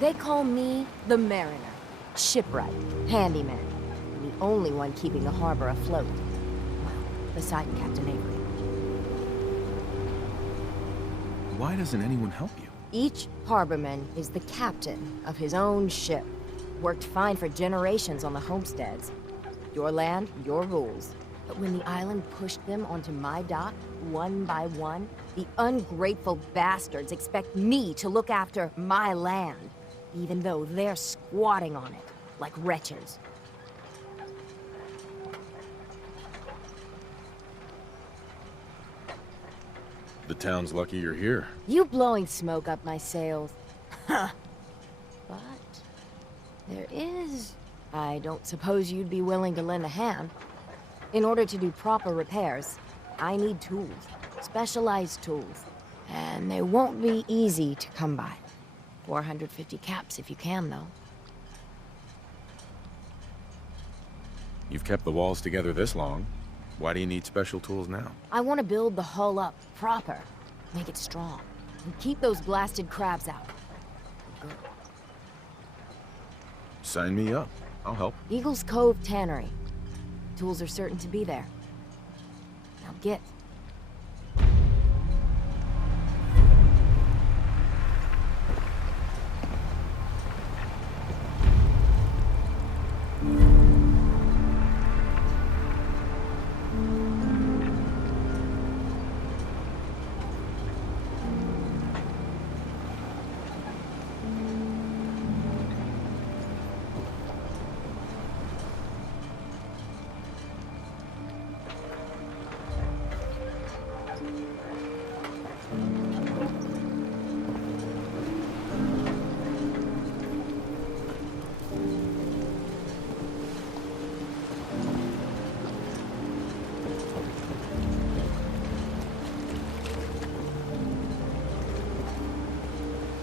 They call me the Mariner. Shipwright, handyman, and the only one keeping the harbor afloat. Well, beside Captain Avery. Why doesn't anyone help you? Each harborman is the captain of his own ship. Worked fine for generations on the homesteads. Your land, your rules. But when the island pushed them onto my dock, one by one, the ungrateful bastards expect me to look after my land, even though they're squatting on it, like wretches. The town's lucky you're here. You blowing smoke up my sails. Huh. But there is... I don't suppose you'd be willing to lend a hand. In order to do proper repairs, I need tools. Specialized tools. And they won't be easy to come by. 450 caps if you can, though. You've kept the walls together this long. Why do you need special tools now? I want to build the hull up proper. Make it strong. And keep those blasted crabs out. Good. Sign me up. I'll help. Eagle's Cove Tannery. Tools are certain to be there. Now get.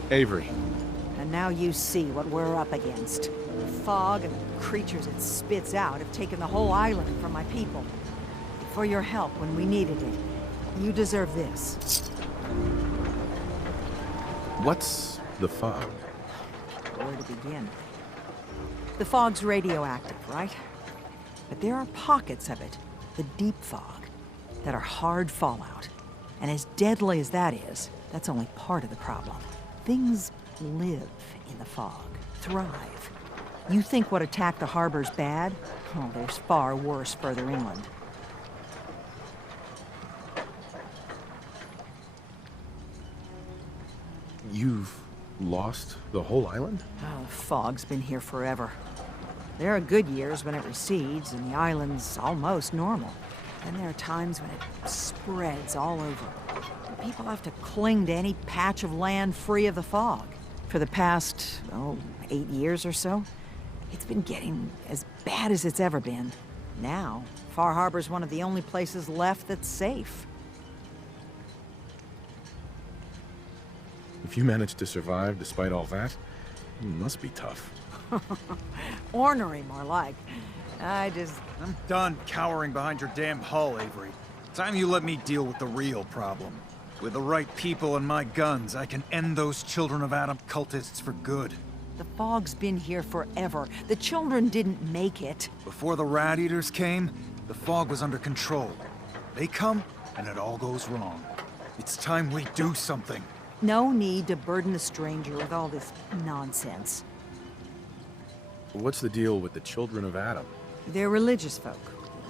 Avery. And now you see what we're up against. The fog and the creatures it spits out have taken the whole island from my people. For your help when we needed it, you deserve this. What's the fog? Where to begin? The fog's radioactive, right? But there are pockets of it, the deep fog, that are hard fallout. And as deadly as that is, that's only part of the problem. Things live in the fog, thrive. You think what attacked the harbor's bad? Oh, there's far worse further inland. You've lost the whole island? Oh, the fog's been here forever. There are good years when it recedes and the island's almost normal. Then there are times when it spreads all over. People have to cling to any patch of land free of the fog. For the past, 8 years or so, it's been getting as bad as it's ever been. Now, Far Harbor's one of the only places left that's safe. If you managed to survive despite all that, it must be tough. Ornery, more like. I'm done cowering behind your damn hull, Avery. Time you let me deal with the real problem. With the right people and my guns, I can end those Children of Adam cultists for good. The fog's been here forever. The children didn't make it. Before the Rat Eaters came, the fog was under control. They come, and it all goes wrong. It's time we do something. No need to burden the stranger with all this nonsense. What's the deal with the Children of Adam? They're religious folk.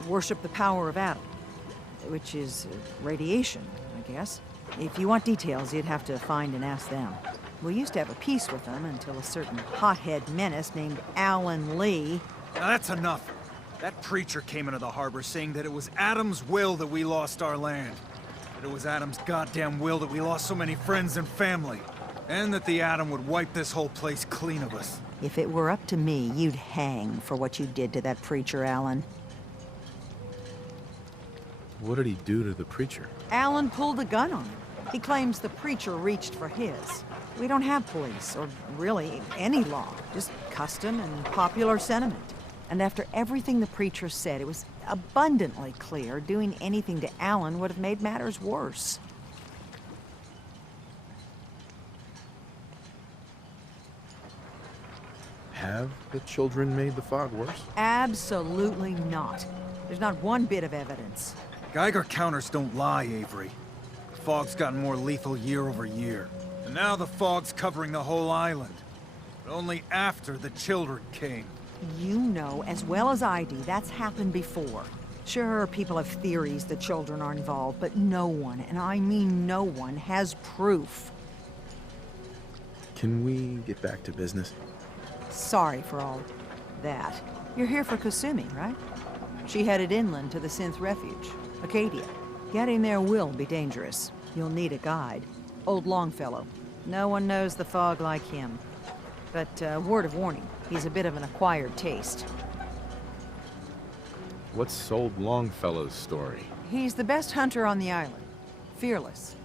Worship the power of Adam. Which is radiation, I guess. If you want details, you'd have to find and ask them. We used to have a peace with them until a certain hothead menace named Alan Lee... Now that's enough. That preacher came into the harbor saying that it was Adam's will that we lost our land. That it was Adam's goddamn will that we lost so many friends and family. And that the Adam would wipe this whole place clean of us. If it were up to me, you'd hang for what you did to that preacher, Alan. What did he do to the preacher? Alan pulled a gun on him. He claims the preacher reached for his. We don't have police, or really any law, just custom and popular sentiment. And after everything the preacher said, it was abundantly clear doing anything to Alan would have made matters worse. have the children made the fog worse? Absolutely not. There's not one bit of evidence. Geiger counters don't lie, Avery. The fog's gotten more lethal year over year. And now the fog's covering the whole island. But only after the children came. You know as well as I do that's happened before. Sure, people have theories the children are involved, but no one, and I mean no one, has proof. Can we get back to business? Sorry for all that. You're here for Kasumi, right? She headed inland to the Synth Refuge, Acadia. Getting there will be dangerous. You'll need a guide. Old Longfellow. No one knows the fog like him. But, word of warning, he's a bit of an acquired taste. What's old Longfellow's story? He's the best hunter on the island. Fearless.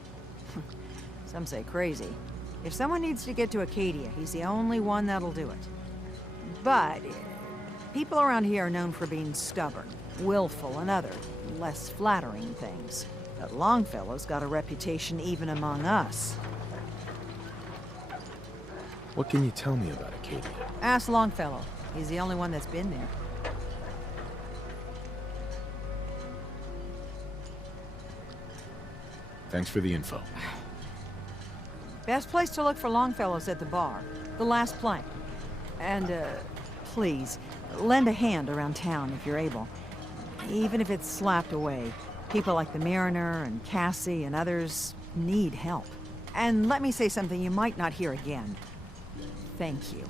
Some say crazy. If someone needs to get to Acadia, he's the only one that'll do it. But people around here are known for being stubborn, willful, and other, less flattering things. But Longfellow's got a reputation even among us. What can you tell me about Acadia? Ask Longfellow. He's the only one that's been there. Thanks for the info. Best place to look for Longfellow's at the bar. The last plank. And, please, lend a hand around town if you're able. Even if it's slapped away. People like the Mariner and Cassie and others need help. And let me say something you might not hear again. Thank you.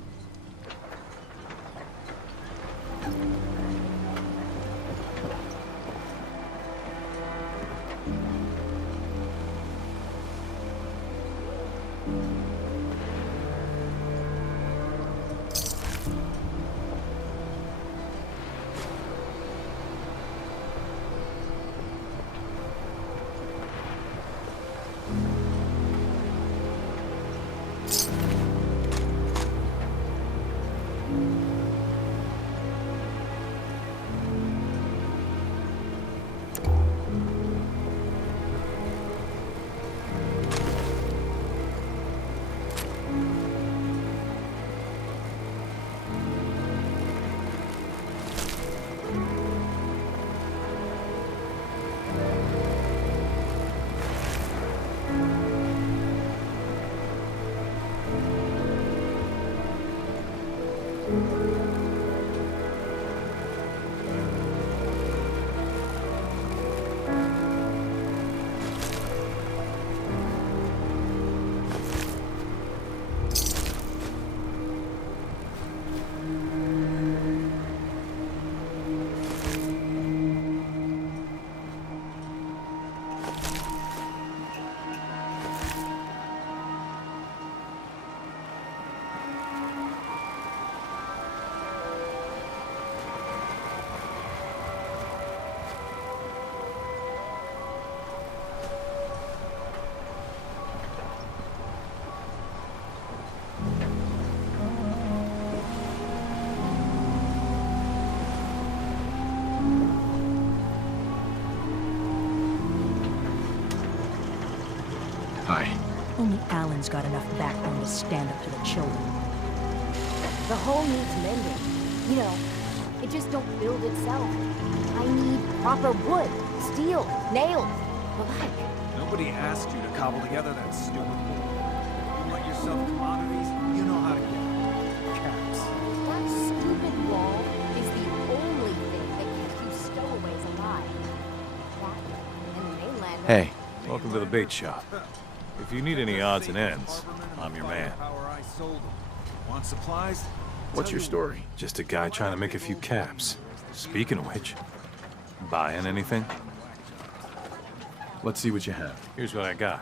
Hi. Only Alan's got enough backbone to stand up to the children. The hull needs mending. You know, it just don't build itself. I need proper wood, steel, nails, the like. Nobody asked you to cobble together that stupid wall. You want yourself commodities, you know how to get them. Caps. That stupid wall is the only thing that keeps you stowaways alive. That and the mainland. Hey. Welcome to the bait shop. If you need any odds and ends, I'm your man. Want supplies? What's your story? Just a guy trying to make a few caps. Speaking of which, buying anything? Let's see what you have. Here's what I got.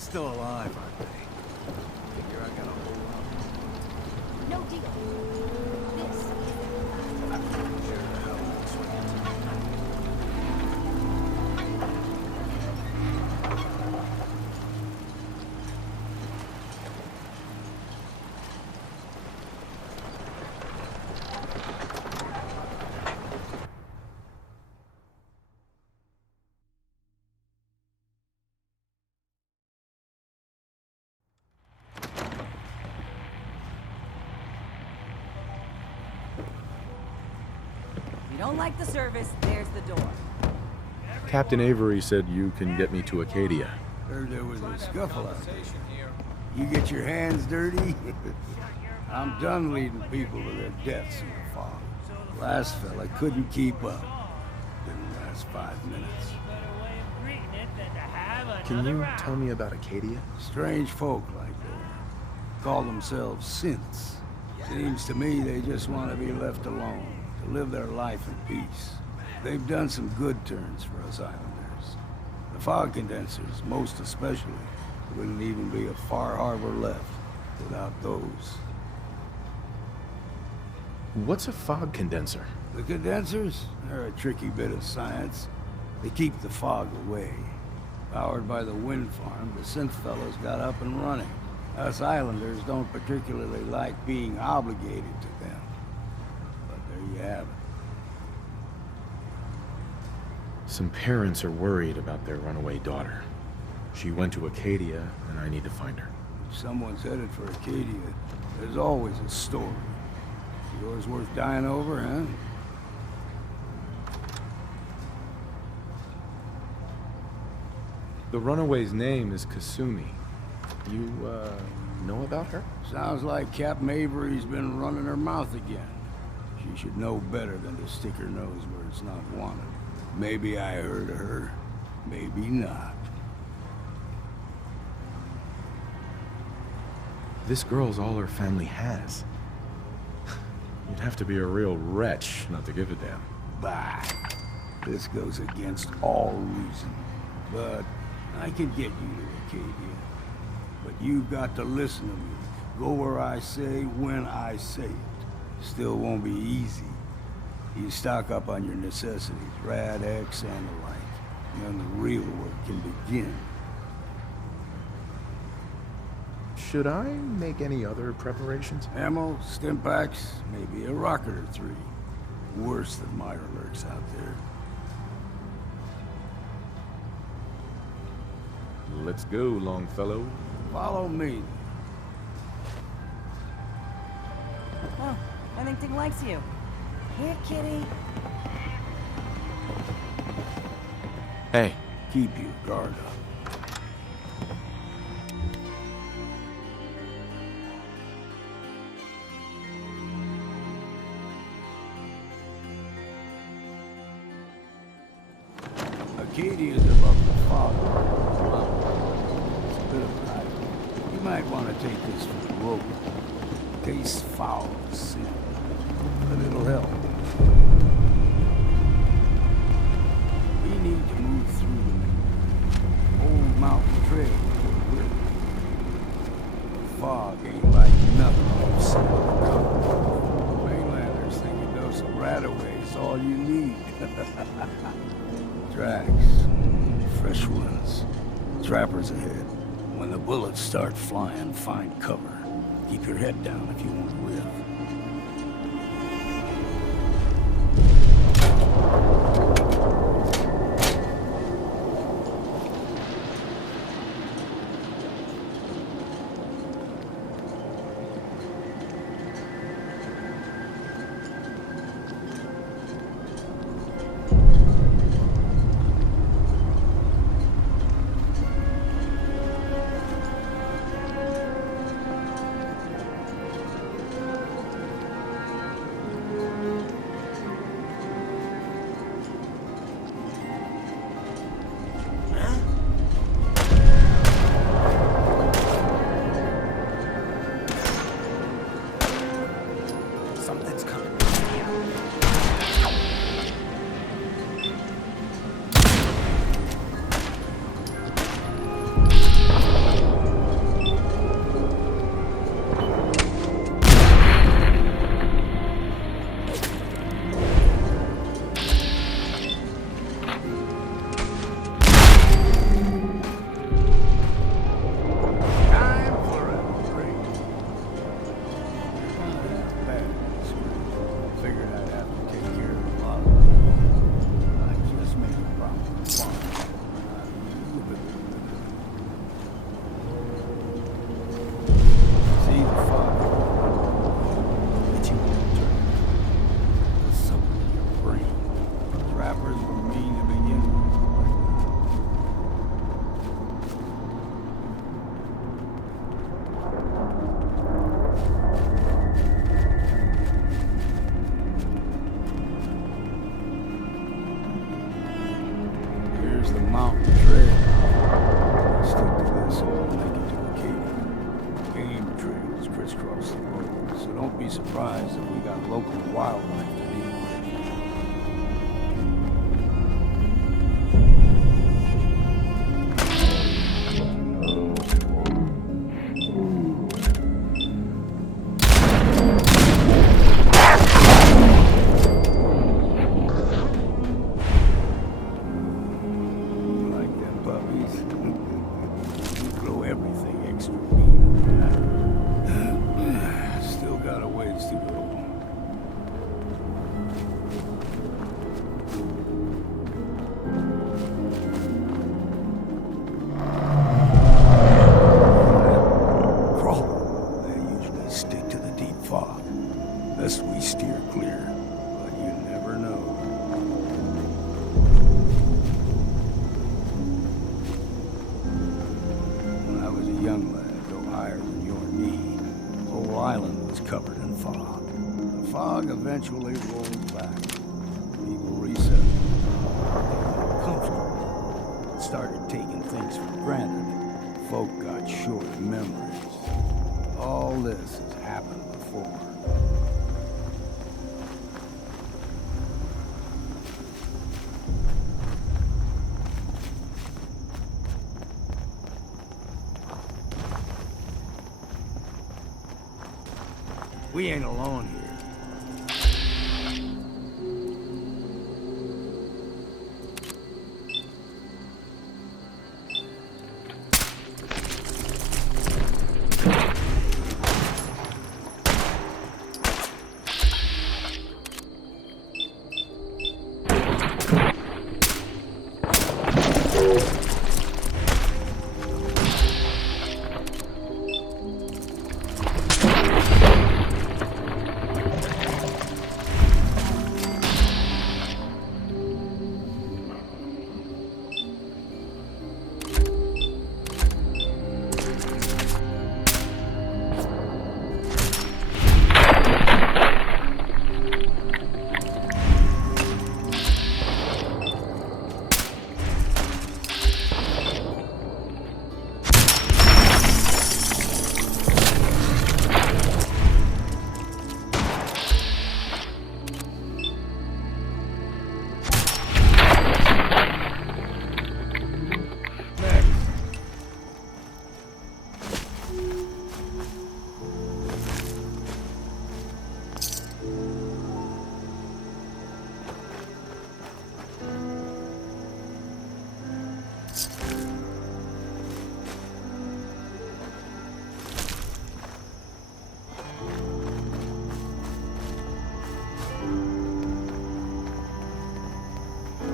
still alive, aren't they? Figure I got a whole lot. No deal. This is You don't like the service, there's the door. Captain Avery said you can get me to Acadia. Heard there was a scuffle out there. You get your hands dirty? I'm done leading people to their deaths in the fog. Last fella couldn't keep up. Didn't last 5 minutes. Can you tell me about Acadia? Strange folk like that. Call themselves synths. Seems to me they just want to be left alone, to live their life in peace. They've done some good turns for us islanders. The fog condensers, most especially, wouldn't even be a Far Harbor left without those. What's a fog condenser? The condensers are a tricky bit of science. They keep the fog away. Powered by the wind farm, the synth fellows got up and running. Us islanders don't particularly like being obligated to them. But there you have it. Some parents are worried about their runaway daughter. She went to Acadia, and I need to find her. If someone's headed for Acadia, there's always a story. Yours worth dying over, huh? The runaway's name is Kasumi. You, know about her? Sounds like Captain Avery's been running her mouth again. She should know better than to stick her nose where it's not wanted. Maybe I heard of her, maybe not. This girl's all her family has. You'd have to be a real wretch not to give a damn. Bah! This goes against all reason. But I can get you to Acadia. But you've got to listen to me. Go where I say, when I say it. Still won't be easy. You stock up on your necessities, Rad-X and the like. Then the real work can begin. Should I make any other preparations? Ammo, stim packs, maybe a rocket or 3. Worse than Myra lurks out there. Let's go, Longfellow. Follow me. Oh, I think Ting likes you. Here, kitty. Hey. Keep your guard up. Acadia's above the fog. It's a bit of a hike. You might want to take this for the road. Tastes foul as sin, but it'll help. We need to move through the old mountain trail. The fog ain't like nothing you've seen. Mainlanders think a dose of Radaway is all you need. Tracks, fresh ones. Trappers ahead. When the bullets start flying, find cover. Keep your head down if you want to live. wildlife to deal with. Like them puppies. You grow everything extra mean on that. Still got a ways to go. Crawler. They usually stick to the deep fog. Best we steer clear, but you never know. When I was a young lad, no higher than your knee, the whole island was covered in fog. The fog eventually rolled back. People resettled. They got comfortable. Started taking things for granted. Folk got short memories. All this has happened before. We ain't alone here.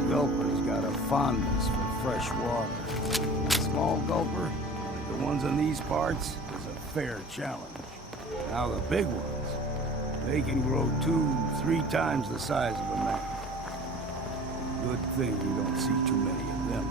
Gulper's got a fondness for fresh water. Small gulper, like the ones in these parts, is a fair challenge. Now the big ones, they can grow 2-3 times the size of a man. Good thing you don't see too many of them.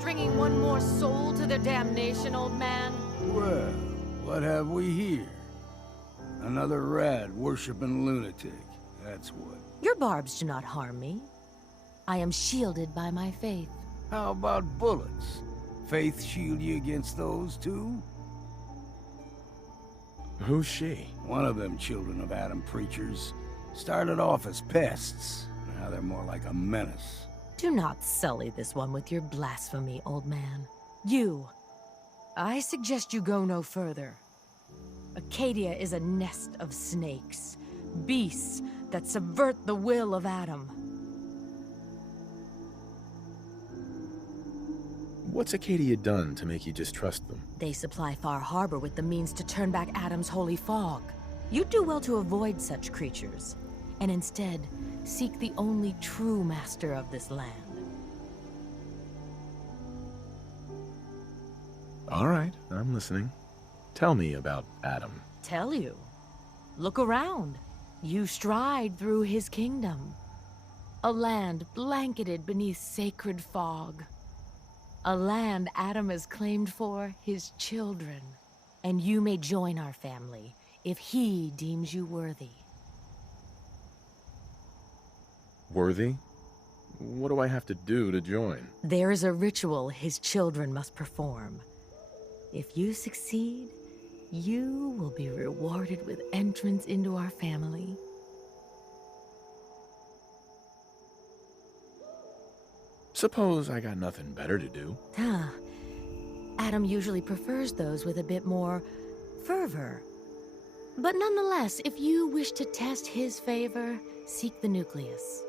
Bringing one more soul to their damnation, old man? Well, what have we here? Another rad-worshipping lunatic, that's what. Your barbs do not harm me. I am shielded by my faith. How about bullets? Faith shield you against those, too? Who's she? One of them children of Adam preachers. Started off as pests. Now they're more like a menace. Do not sully this one with your blasphemy, old man. You. I suggest you go no further. Acadia is a nest of snakes. Beasts that subvert the will of Adam. What's Acadia done to make you distrust them? They supply Far Harbor with the means to turn back Adam's holy fog. You'd do well to avoid such creatures, and instead seek the only true master of this land. All right, I'm listening. Tell me about Adam. Tell you. Look around. You stride through his kingdom. A land blanketed beneath sacred fog. A land Adam has claimed for his children. And you may join our family if he deems you worthy. Worthy? What do I have to do to join? There is a ritual his children must perform. If you succeed, you will be rewarded with entrance into our family. Suppose I got nothing better to do. Adam usually prefers those with a bit more fervor. But nonetheless, if you wish to test his favor, seek the nucleus.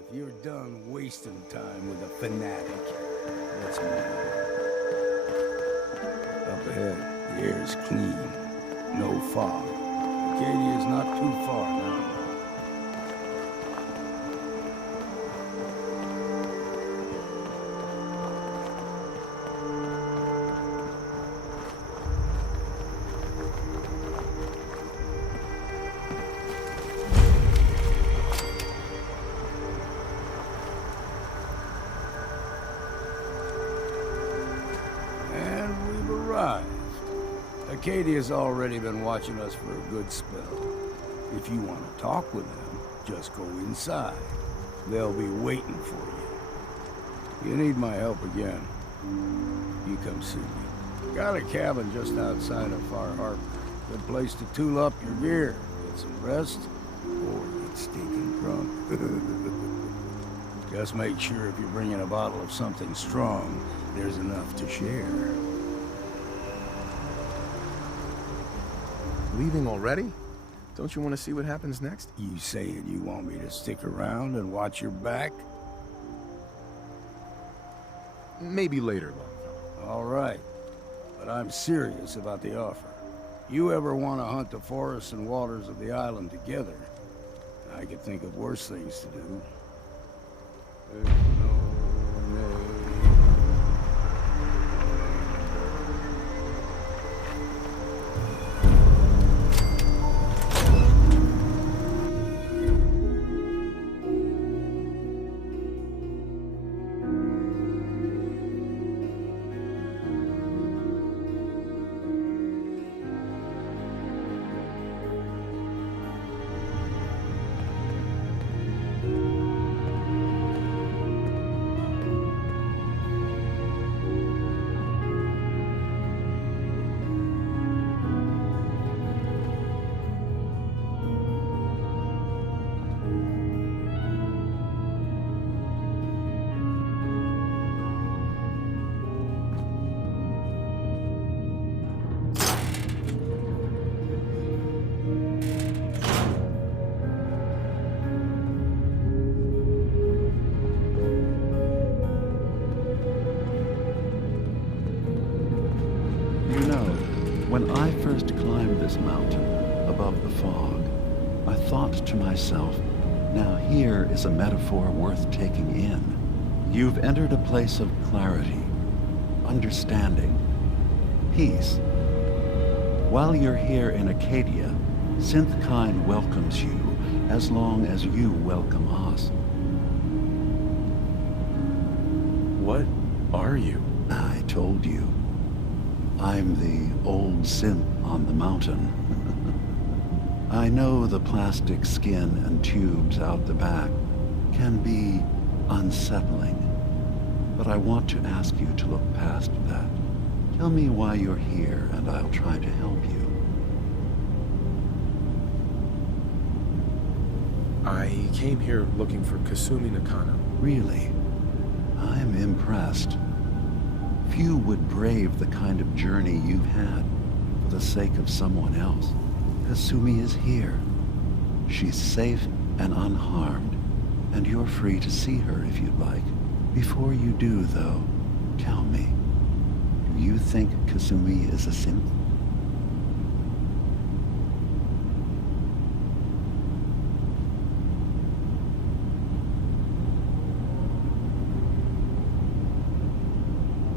If you're done wasting time with a fanatic, let's move. Up ahead, the air's clean. No fog. Acadia's not too far now. Acadia's already been watching us for a good spell. If you want to talk with them, just go inside. They'll be waiting for you. You need my help again, you come see me. Got a cabin just outside of Far Harbor. Good place to tool up your gear, get some rest, or get stinking drunk. Just make sure if you're bringing a bottle of something strong, there's enough to share. Leaving already? Don't you want to see what happens next? You saying you want me to stick around and watch your back? Maybe later, Longfellow. All right. But I'm serious about the offer. You ever want to hunt the forests and waters of the island together, I could think of worse things to do. When I first climbed this mountain above the fog, I thought to myself, now here is a metaphor worth taking in. You've entered a place of clarity, understanding, peace. While you're here in Acadia, Synthkind welcomes you as long as you welcome us. What are you? I told you. I'm the old synth on the mountain. I know the plastic skin and tubes out the back can be unsettling, but I want to ask you to look past that. Tell me why you're here, and I'll try to help you. I came here looking for Kasumi Nakano. Really? I'm impressed. Few would brave the kind of journey you've had for the sake of someone else. Kasumi is here. She's safe and unharmed, and you're free to see her if you'd like. Before you do, though, tell me, You think Kasumi is a synth?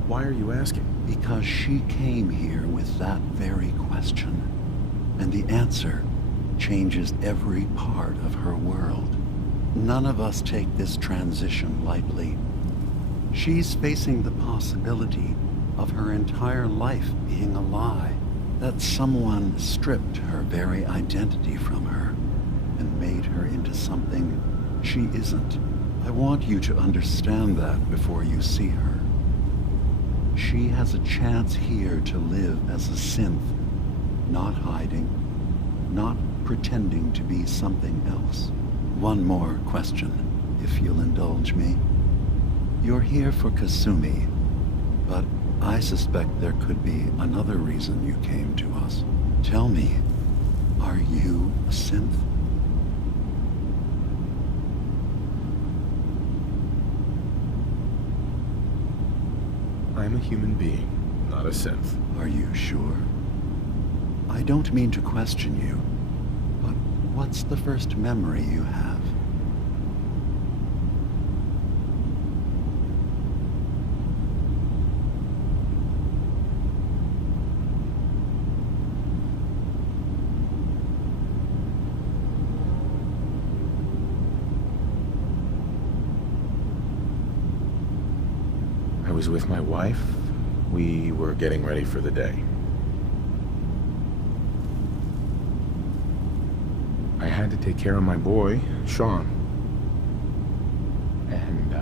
Why are you asking? Because she came here with that very question. And the answer changes every part of her world. None of us take this transition lightly. She's facing the possibility of her entire life being a lie, that someone stripped her very identity from her and made her into something she isn't. I want you to understand that before you see her. She has a chance here to live as a synth, not hiding, not pretending to be something else. One more question, if you'll indulge me. You're here for Kasumi, but I suspect there could be another reason you came to us. Tell me, are you a synth? I'm a human being, not a synth. Are you sure? I don't mean to question you, but what's the first memory you have? I was with my wife. We were getting ready for the day. I had to take care of my boy, Sean. And,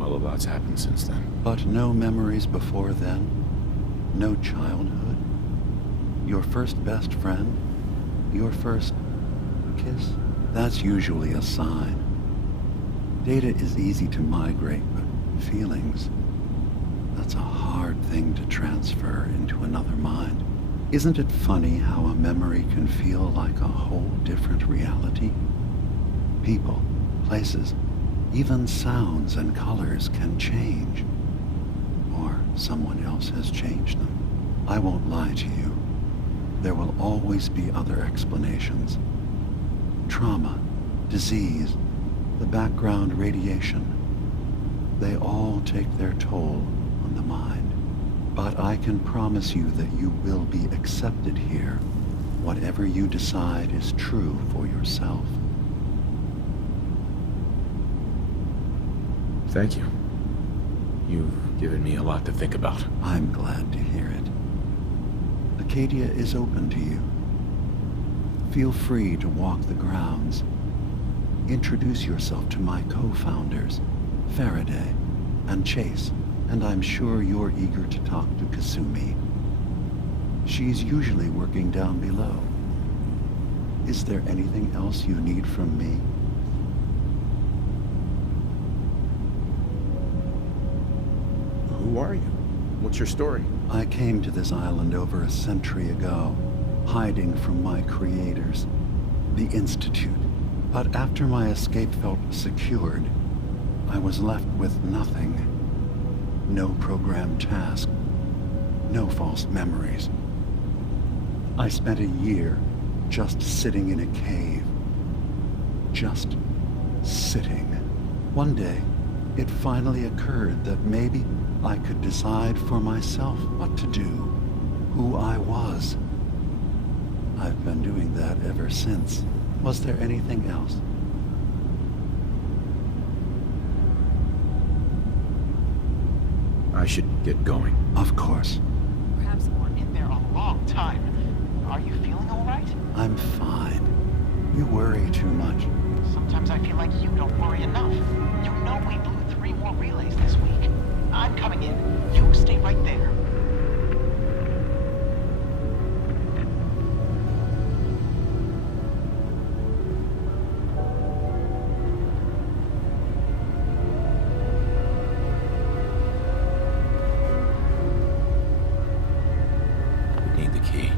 well, a lot's happened since then. But no memories before then? No childhood? Your first best friend? Your first kiss? That's usually a sign. Data is easy to migrate, but feelings, that's a hard thing to transfer into another mind. Isn't it funny how a memory can feel like a whole different reality? People, places, even sounds and colors can change. Or someone else has changed them. I won't lie to you. There will always be other explanations. Trauma, disease, the background radiation. They all take their toll on the mind. But I can promise you that you will be accepted here. Whatever you decide is true for yourself. Thank you. You've given me a lot to think about. I'm glad to hear it. Acadia is open to you. Feel free to walk the grounds. Introduce yourself to my co-founders, Faraday and Chase, and I'm sure you're eager to talk to Kasumi. She's usually working down below. Is there anything else you need from me? Who are you? What's your story? I came to this island over a century ago, hiding from my creators, the Institute. But after my escape felt secured, I was left with nothing. No programmed task, no false memories. I spent a year just sitting in a cave. Just sitting. One day, it finally occurred that maybe I could decide for myself what to do, who I was. I've been doing that ever since. Was there anything else? I should get going. Of course. Perhaps you were in there a long time. Are you feeling all right? I'm fine. You worry too much. Sometimes I feel like you don't worry enough. You know we blew 3 more relays this week. I'm coming in. You stay right there. Need the key.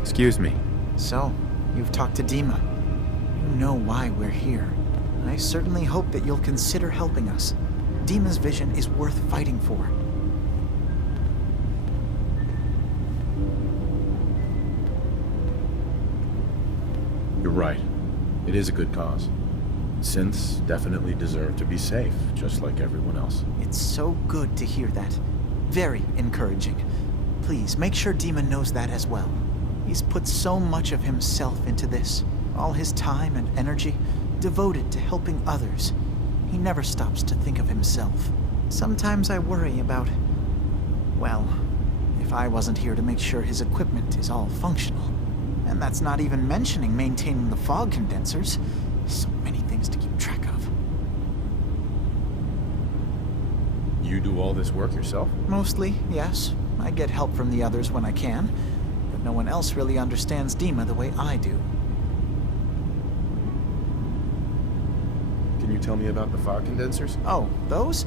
Excuse me. So, you've talked to Dima. you know why we're here. I certainly hope that you'll consider helping us. Dima's vision is worth fighting for. You're right. It is a good cause. Synths definitely deserve to be safe, just like everyone else. It's so good to hear that. Very encouraging. Please, make sure Dima knows that as well. He's put so much of himself into this. All his time and energy devoted to helping others. He never stops to think of himself. Sometimes I worry about... well, if I wasn't here to make sure his equipment is all functional. And that's not even mentioning maintaining the fog condensers. So many things to keep track of. You do all this work yourself? Mostly, yes. I get help from the others when I can. But no one else really understands Dima the way I do. Can you tell me about the fog condensers? Oh, those?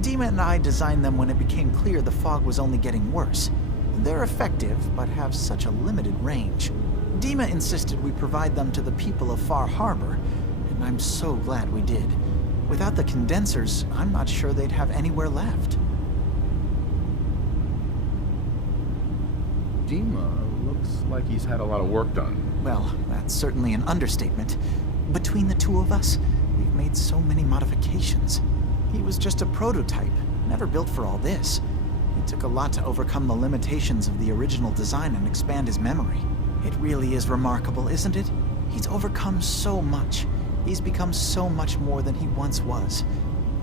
Dima and I designed them when it became clear the fog was only getting worse. They're effective, but have such a limited range. Dima insisted we provide them to the people of Far Harbor, and I'm so glad we did. Without the condensers, I'm not sure they'd have anywhere left. Dima looks like he's had a lot of work done. Well, that's certainly an understatement. Between the two of us, we've made so many modifications. He was just a prototype, never built for all this. It took a lot to overcome the limitations of the original design and expand his memory. It really is remarkable, isn't it? He's overcome so much. He's become so much more than he once was.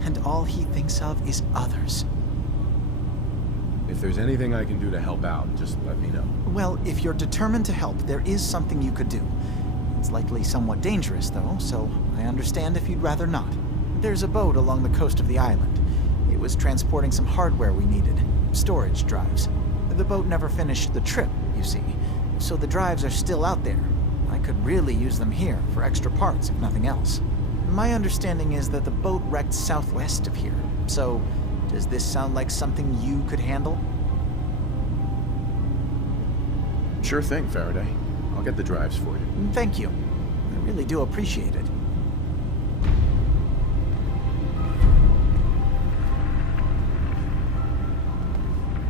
And all he thinks of is others. If there's anything I can do to help out, just let me know. Well, if you're determined to help, there is something you could do. It's likely somewhat dangerous, though, so I understand if you'd rather not. There's a boat along the coast of the island. It was transporting some hardware we needed. Storage drives. The boat never finished the trip, you see, so the drives are still out there. I could really use them here for extra parts, if nothing else. My understanding is that the boat wrecked southwest of here, so does this sound like something you could handle? Sure thing, Faraday. I'll get the drives for you. Thank you. I really do appreciate it.